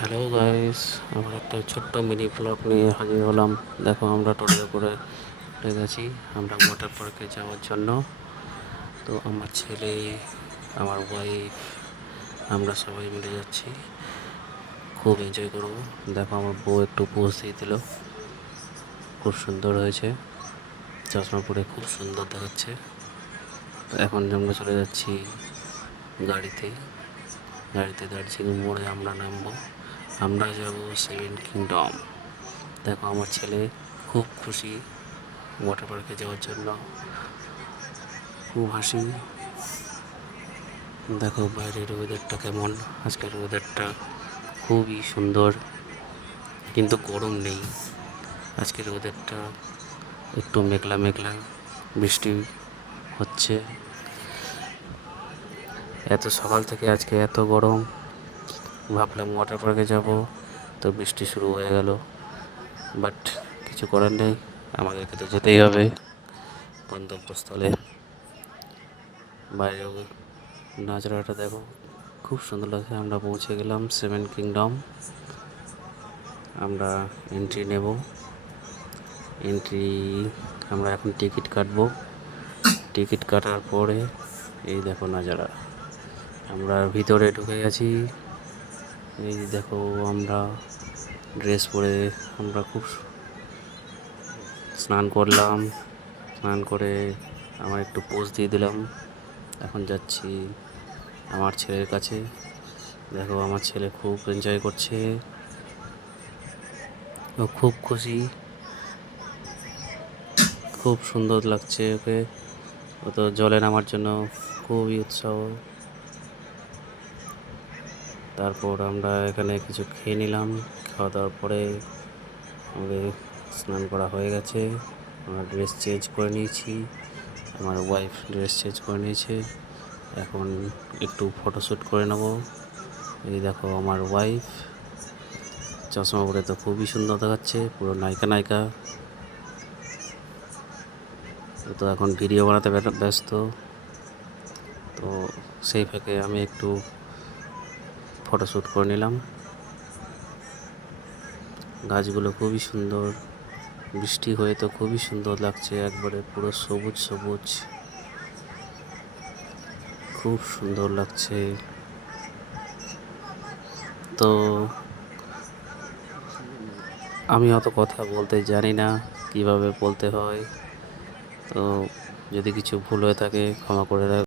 Hello guys, আমার একটা ছোট্ট মিনি ব্লগ নিয়ে হাজির হলাম। দেখো, আমরা টোটোতে করে উঠে গেছি আমরা ওয়াটার পার্কে যাওয়ার জন্য। তো আমার ছেলে, আমার ওয়াইফ, আমরা সবাই মিলে যাচ্ছি। খুব এনজয় করবো। দেখো, আমার বউ একটু পোজ দিয়ে দিল, খুব সুন্দর হয়েছে। চশমা পরে খুব সুন্দর দেখাচ্ছে। তো এখন আমরা চলে যাচ্ছি গাড়িতে দার্জিলিং মোড়ে আমরা নামবো। আমরা যাব সেভেন কিংডম। দেখো, আমার ছেলে খুব খুশি ওয়াটার পার্কে যাওয়ার জন্য, খুব হাসি। দেখো বাইরের ওয়েদারটা কেমন। আজকের ওয়েদারটা খুবই সুন্দর, কিন্তু গরম নেই। আজকের ওয়েদারটা একটু মেঘলা মেঘলা, বৃষ্টি হচ্ছে। এত সকাল থেকে আজকে এত গরম, ভাবলাম ওয়াটার পার্কে যাব, তো বৃষ্টি শুরু হয়ে গেল। বাট কিছু করার নেই, আমাদেরকে তো যেতেই হবে গন্তব্যস্থলে। বাইরেও নাজারাটা দেখো, খুব সুন্দর লাগছে। আমরা পৌঁছে গেলাম সেভেন কিংডম। আমরা এন্ট্রি নেব। আমরা এখন টিকিট কাটবো। টিকিট কাটার পরে এই দেখো নাজারা, আমরা ভিতরে ঢুকে গেছি। এই দেখো, আমরা ড্রেস পরে আমরা খুব স্নান করলাম। স্নান করে আমার একটু পোজ দিয়ে দিলাম। এখন যাচ্ছি আমার ছেলের কাছে। দেখো, আমার ছেলে খুব এনজয় করছে, ও খুব খুশি, খুব সুন্দর লাগছে ওকে। ও তো জলে নামার জন্য খুবই উৎসাহ। তারপর আমরা এখানে কিছু খেয়ে নিলাম। খাওয়া দাওয়ার পরে আমাদের স্নান করা হয়ে গেছে। আমরা ড্রেস চেঞ্জ করে নিয়েছি, আমার ওয়াইফ ড্রেস চেঞ্জ করে নিয়েছে। এখন একটু ফটোশ্যুট করে নেব। এই দেখো আমার ওয়াইফ, চশমা পরে তো খুবই সুন্দর দেখাচ্ছে, পুরো নায়িকা নায়িকা। তো এখন ভিডিও বানাতে ব্যস্ত। তো সেই ফাঁকে আমি একটু ফটোশ্যুট করে নিলাম। গাছগুলো খুবই সুন্দর, বৃষ্টি হয়ে তো খুবই সুন্দর লাগছে, একবারে পুরো সবুজ সবুজ, খুব সুন্দর লাগছে। তো আমি অত কথা বলতে জানি না, কিভাবে বলতে হয়। তো যদি কিছু ভুল হয়ে থাকে ক্ষমা করে